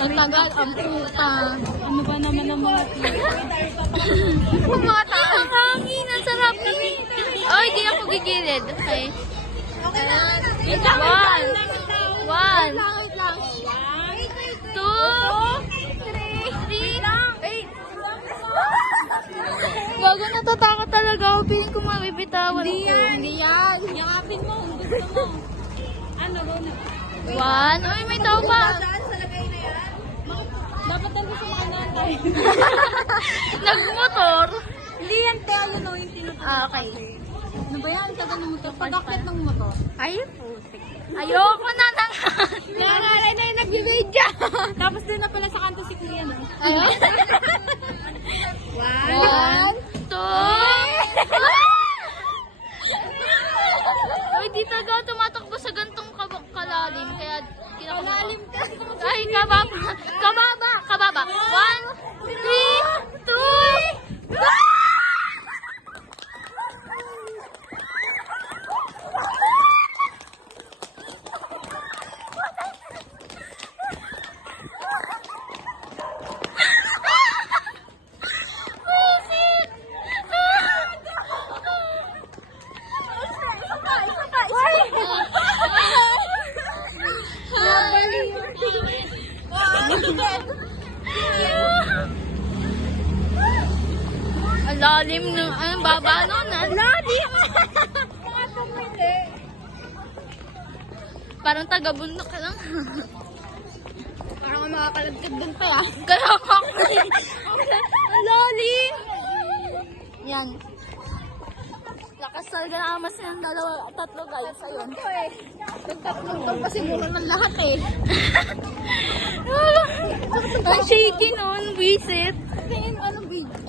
Ang tagal, ang puta. Ano ba naman ang mga Ang mga tao. Ang hangin, ang sarap. Oh, hindi ako gigilid. Okay. Okay na. One. Two. Three. Bago natatakot talaga ako. Piling ko mabibitawan ko. Hindi yan. yakapin mo, kung gusto mo. Ano, go na. One. Uy, may tao pa. Dapat nandun sa mga nanay. Nagmotor. Hindi yan tayo, no, yung tinutulog. Okay. Ano ba yan? Tagal ng motor. Pag-akit ng motor. Ay, putik. Ayoko na nang. Nangaray na yung nagbibidya. Tapos doon na pala sa kanto si Kuya, no? Ayun. One. Two. Uy, di talaga ako tumatakbo sa gantong kalalim. Kaya Kalalim ka. ay, kababa. One, three, two. Ang lalim ng baba nun. Lalim! Parang taga-bundok ka lang. Parang makakalagkad dun pa, ah. Kaya ako. Ang lalim! Yan. Lakas talaga na amas ng tatlo guys. Ayun. Nagtatlong pa siguro ng lahat, eh. Ang shaky nun, visit. Tingin, anong